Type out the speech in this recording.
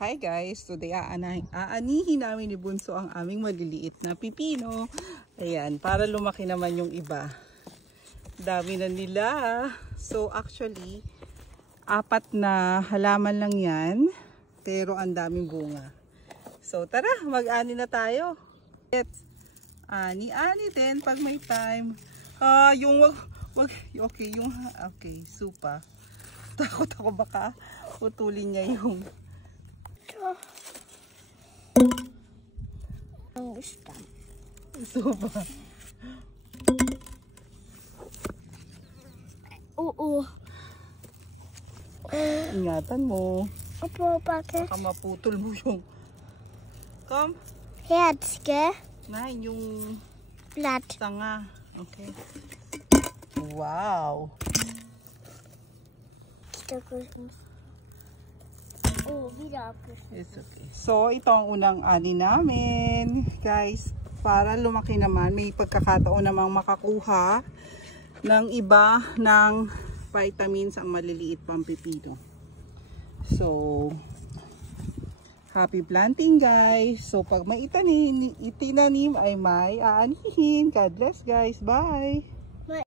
Hi guys, today aanihin namin ni Bunso ang aming maliliit na pipino. Ayan, para lumaki naman yung iba. Dami na nila. So actually, 4 na halaman lang yan. Pero ang daming bunga. So tara, mag-ani na tayo. Ani-ani din pag may time. Okay, super. Takot ako baka putulin niya yung ang gusto. super. Oo. Ingatan mo. Opo, bakit? Baka maputol mo yung Herzke. Nahin yung Blatt. tanga. Okay. Wow. Oh, wieder abgeschnitten. It's okay. So, ito ang unang ani namin. Guys, para lumaki naman, may pagkakataon namang makakuha ng iba ng vitamins ang maliliit pang pipino. So, happy planting guys. So, pag may itinanim ay may aanihin. God bless guys. Bye!